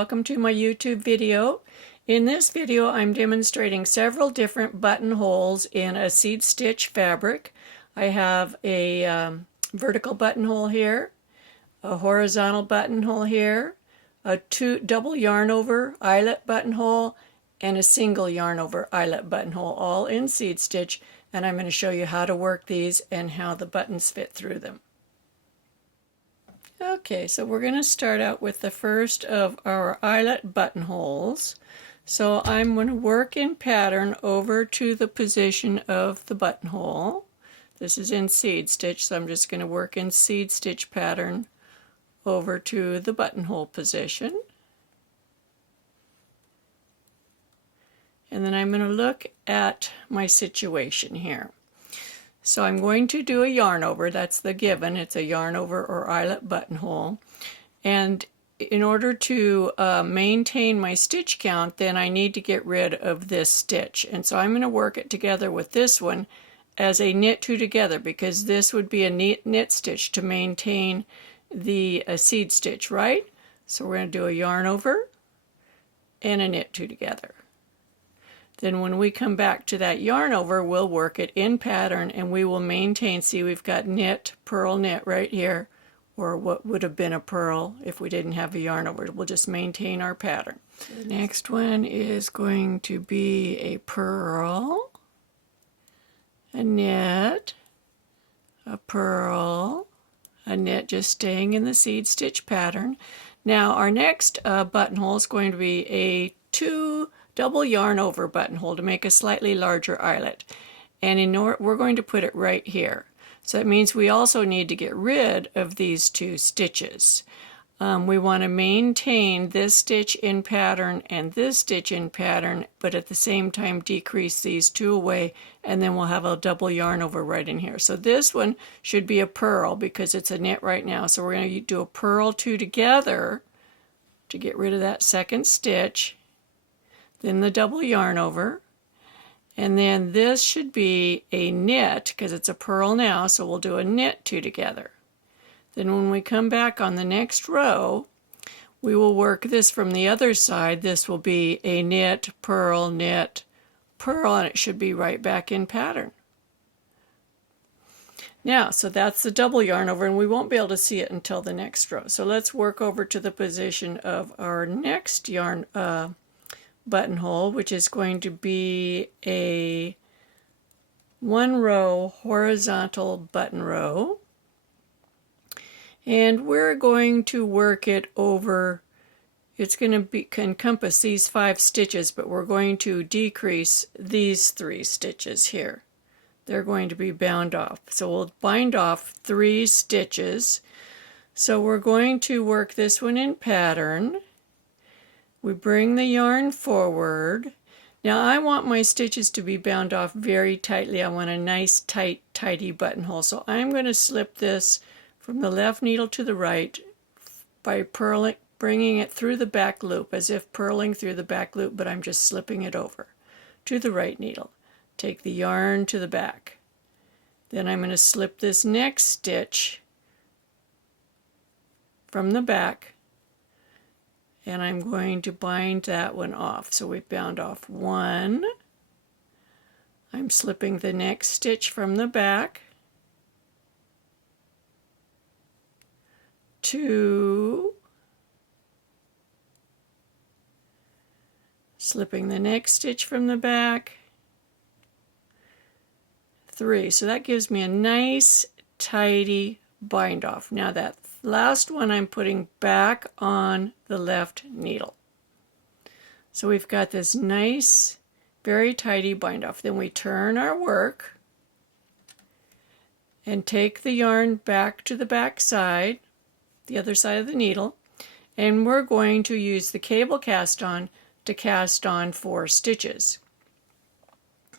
welcome to my YouTube video. In this video I'm demonstrating several different buttonholes in a seed stitch fabric. I have a vertical buttonhole here, a horizontal buttonhole here, a double yarn over eyelet buttonhole, and a single yarn over eyelet buttonhole, all in seed stitch, and I'm going to show you how to work these and how the buttons fit through them. Okay, so we're going to start out with the first of our eyelet buttonholes. So I'm going to work in pattern over to the position of the buttonhole. This is in seed stitch, so I'm just going to work in seed stitch pattern over to the buttonhole position. And then I'm going to look at my situation here. So I'm going to do a yarn over, that's the given, it's a yarn over or eyelet buttonhole. And in order to maintain my stitch count, then I need to get rid of this stitch. And so I'm going to work it together with this one as a knit two together, because this would be a knit stitch to maintain the seed stitch, right? So we're going to do a yarn over and a knit two together. Then when we come back to that yarn over, we'll work it in pattern and we will maintain, see we've got knit, purl, knit right here, or what would have been a purl if we didn't have a yarn over. We'll just maintain our pattern. The next one is going to be a purl, a knit, a purl, a knit, just staying in the seed stitch pattern. Now our next buttonhole is going to be a double yarn over buttonhole to make a slightly larger eyelet, and we're going to put it right here. So that means we also need to get rid of these two stitches. We want to maintain this stitch in pattern and this stitch in pattern, but at the same time decrease these two away, and then we'll have a double yarn over right in here. So this one should be a purl because it's a knit right now, so we're going to do a purl two together to get rid of that second stitch, then the double yarn over, and then this should be a knit because it's a purl now, so we'll do a knit two together. Then when we come back on the next row, we will work this from the other side. This will be a knit, purl, and it should be right back in pattern. Now, so that's the double yarn over, and we won't be able to see it until the next row. So let's work over to the position of our next yarn buttonhole, which is going to be a one row horizontal button row, and we're going to work it over. It's going to encompass these 5 stitches, but we're going to decrease these 3 stitches here. They're going to be bound off, so we'll bind off 3 stitches. So we're going to work this one in pattern. We bring the yarn forward. Now I want my stitches to be bound off very tightly. I want a nice tight, tidy buttonhole. So I'm going to slip this from the left needle to the right by purling, bringing it through the back loop, as if purling through the back loop, but I'm just slipping it over to the right needle. Take the yarn to the back. Then I'm going to slip this next stitch from the back, and I'm going to bind that one off. So we've bound off 1. I'm slipping the next stitch from the back, 2, slipping the next stitch from the back, 3. So that gives me a nice tidy bind off. Now that last one I'm putting back on the left needle. So we've got this nice, very tidy bind off. Then we turn our work and take the yarn back to the back side, the other side of the needle, and we're going to use the cable cast on to cast on 4 stitches.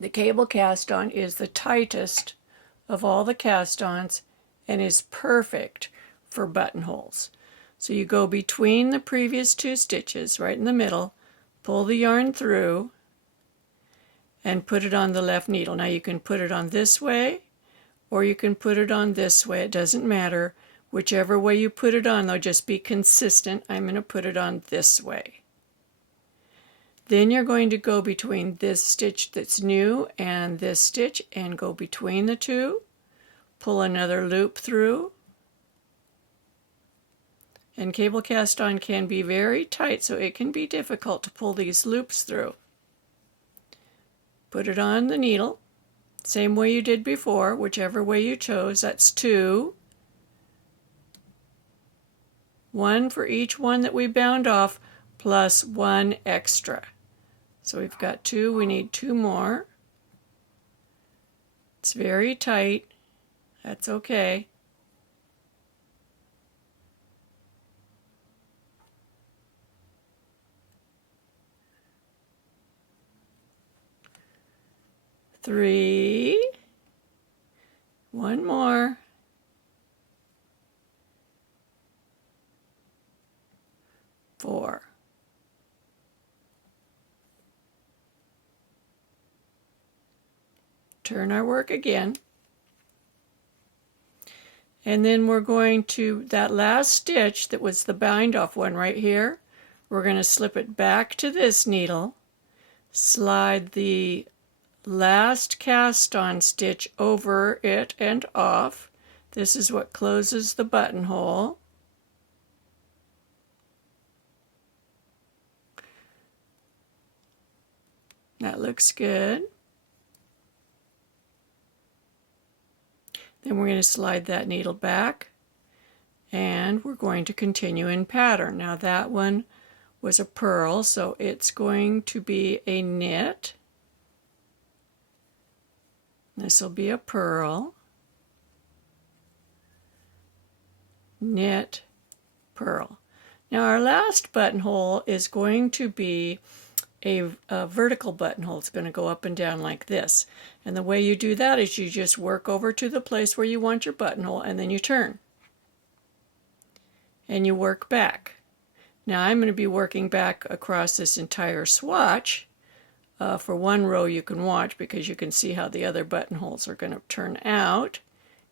The cable cast on is the tightest of all the cast ons and is perfect for buttonholes. So you go between the previous 2 stitches right in the middle, pull the yarn through, and put it on the left needle. Now you can put it on this way or you can put it on this way, it doesn't matter, Whichever way you put it on, though, just be consistent. I'm going to put it on this way. Then you're going to go between this stitch that's new and this stitch and go between the two. Pull another loop through. And cable cast on can be very tight, so it can be difficult to pull these loops through. Put it on the needle, same way you did before, whichever way you chose. That's 2. 1 for each one that we bound off, plus 1 extra. So we've got 2, we need 2 more. It's very tight. That's okay. Three. 1 more. 4. Turn our work again. And then we're going to, that last stitch that was the bind off one right here, we're going to slip it back to this needle, slide the last cast on stitch over it and off. This is what closes the buttonhole. That looks good. Then we're going to slide that needle back and we're going to continue in pattern. Now that one was a purl, so it's going to be a knit. This will be a purl, knit, purl. Now our last buttonhole is going to be a vertical buttonhole. It's going to go up and down like this. And the way you do that is you just work over to the place where you want your buttonhole and then you turn. And you work back. Now I'm going to be working back across this entire swatch. For one row you can watch because you can see how the other buttonholes are going to turn out.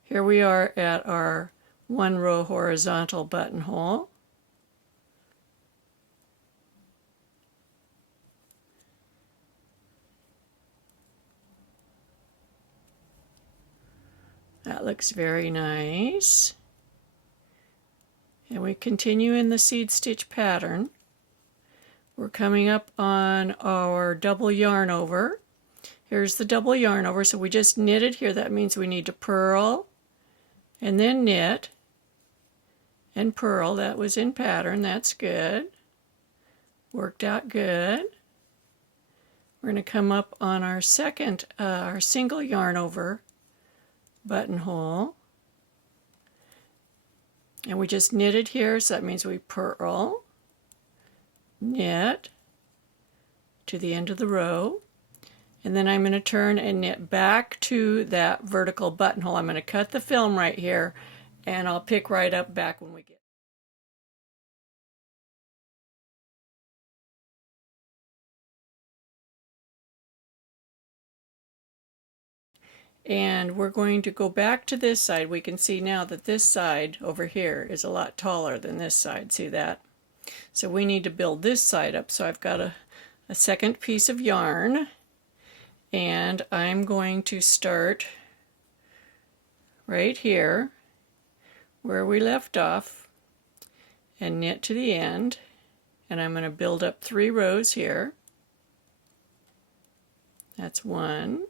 Here we are at our 1 row horizontal buttonhole. That looks very nice. And we continue in the seed stitch pattern. We're coming up on our double yarn over. Here's the double yarn over, so we just knitted here. That means we need to purl and then knit and purl. That was in pattern. That's good. Worked out good. We're going to come up on our second, our single yarn over buttonhole. And we just knitted here, so that means we purl, knit to the end of the row, and then I'm going to turn and knit back to that vertical buttonhole. I'm going to cut the film right here, and I'll pick right up back when we get. And we're going to go back to this side. We can see now that this side over here is a lot taller than this side. See that? So we need to build this side up. So I've got a second piece of yarn, and I'm going to start right here where we left off and knit to the end, and I'm going to build up 3 rows here. That's 1.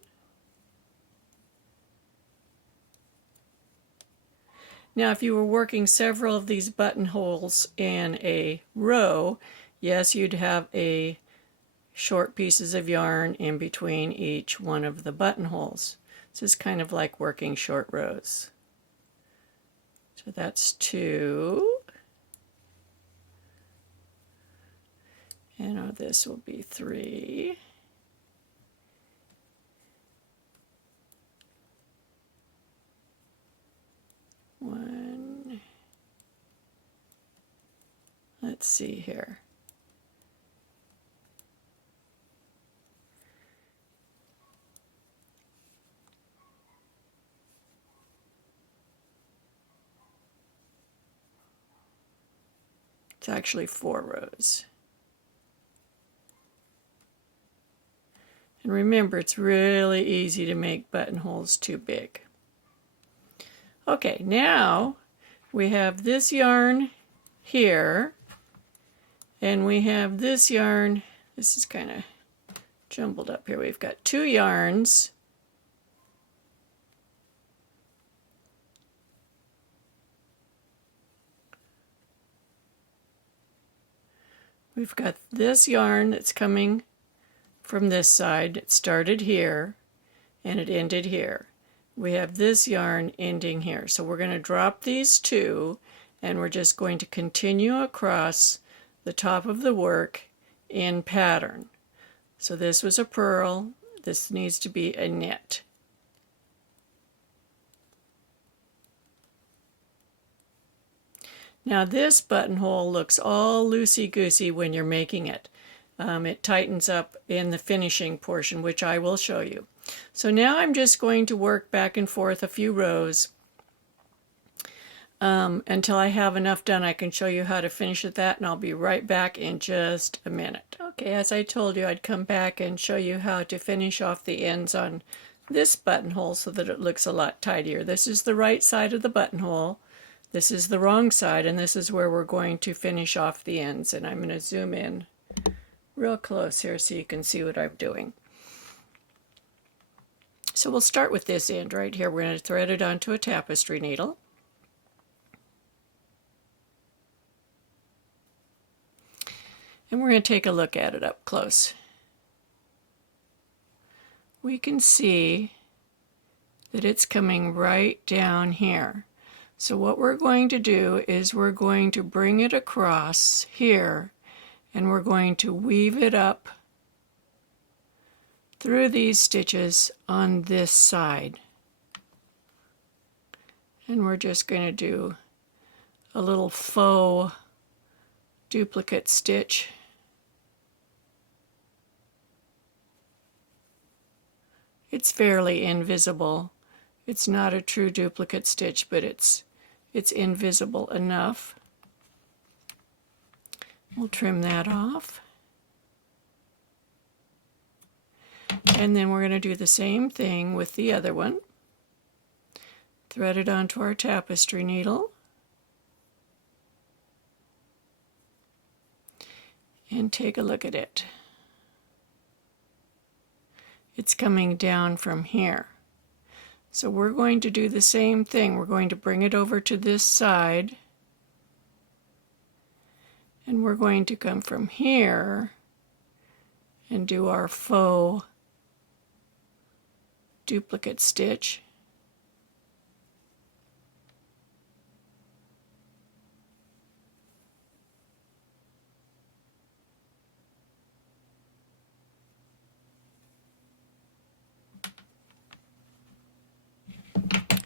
Now if you were working several of these buttonholes in a row, yes, you'd have a short pieces of yarn in between each one of the buttonholes. This is kind of like working short rows. So that's 2. And this will be 3. One. Let's see here. It's actually 4 rows. And remember, it's really easy to make buttonholes too big. Okay, now we have this yarn here, and we have this yarn. This is kind of jumbled up here. We've got 2 yarns. We've got this yarn that's coming from this side. It started here and it ended here. We have this yarn ending here. So we're going to drop these 2 and we're just going to continue across the top of the work in pattern. So this was a purl. This needs to be a knit. Now this buttonhole looks all loosey-goosey when you're making it. It tightens up in the finishing portion, which I will show you. So now I'm just going to work back and forth a few rows until I have enough done. I can show you how to finish at that, and I'll be right back in just a minute. Okay, as I told you, I'd come back and show you how to finish off the ends on this buttonhole so that it looks a lot tidier. This is the right side of the buttonhole. This is the wrong side, and this is where we're going to finish off the ends. And I'm going to zoom in real close here so you can see what I'm doing. So we'll start with this end right here. We're going to thread it onto a tapestry needle. And we're going to take a look at it up close. We can see that it's coming right down here. So what we're going to do is we're going to bring it across here, and we're going to weave it up through these stitches on this side. And we're just going to do a little faux duplicate stitch. It's fairly invisible. It's not a true duplicate stitch, but it's invisible enough. We'll trim that off. And then we're going to do the same thing with the other one. Thread it onto our tapestry needle. And take a look at it. It's coming down from here. So we're going to do the same thing. We're going to bring it over to this side, and we're going to come from here and do our faux duplicate stitch.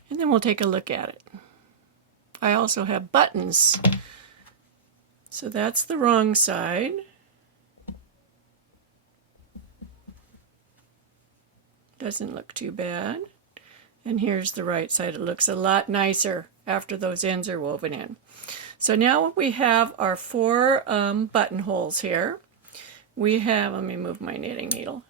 And then we'll take a look at it. I also have buttons. So that's the wrong side. Doesn't look too bad. And here's the right side. It looks a lot nicer after those ends are woven in. So now we have our 4 buttonholes here. We have, let me move my knitting needle.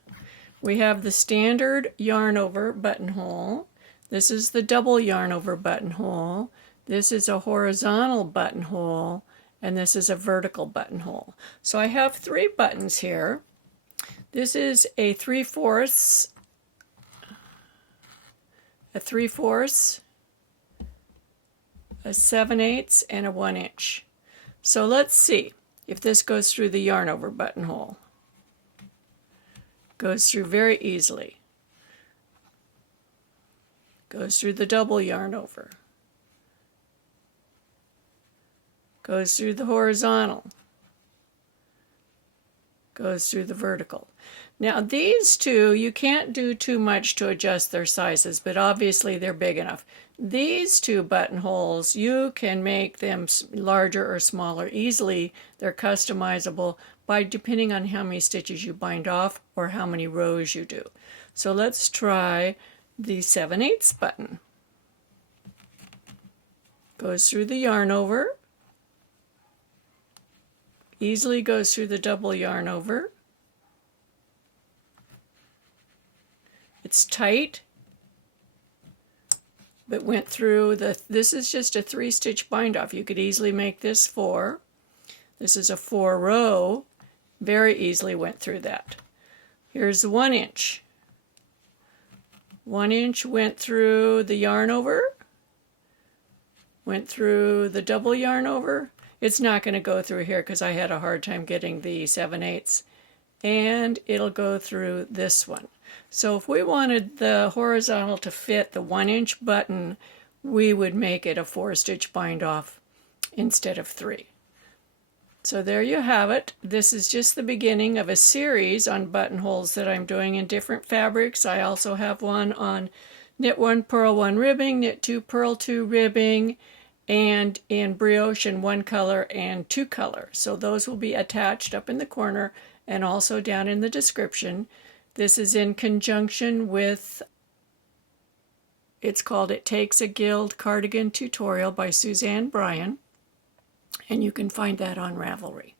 We have the standard yarn over buttonhole. This is the double yarn over buttonhole. This is a horizontal buttonhole, and this is a vertical buttonhole. So I have 3 buttons here. This is a 3/4, a 3/4, a 7/8, and a 1 inch. So let's see if this goes through the yarn over buttonhole. Goes through very easily. Goes through the double yarn over. Goes through the horizontal. Goes through the vertical. Now these 2, you can't do too much to adjust their sizes, but obviously they're big enough. These 2 buttonholes, you can make them larger or smaller easily. They're customizable by depending on how many stitches you bind off or how many rows you do. So let's try the 7/8 button. Goes through the yarn over. easily goes through the double yarn over. It's tight, but went through this is just a 3-stitch bind off. You could easily make this 4. This is a 4 row, very easily went through that. Here's the 1 inch. 1 inch went through the yarn over, went through the double yarn over. It's not going to go through here because I had a hard time getting the 7/8, and it'll go through this one. So if we wanted the horizontal to fit the 1 inch button, we would make it a 4-stitch bind off instead of 3. So there you have it. This is just the beginning of a series on buttonholes that I'm doing in different fabrics. I also have one on knit 1, purl 1 ribbing, knit 2, purl 2 ribbing, and in brioche in 1 color and 2 color. So those will be attached up in the corner and also down in the description. This is in conjunction with, it's called It Takes a Guild Cardigan Tutorial by Suzanne Bryan, and you can find that on Ravelry.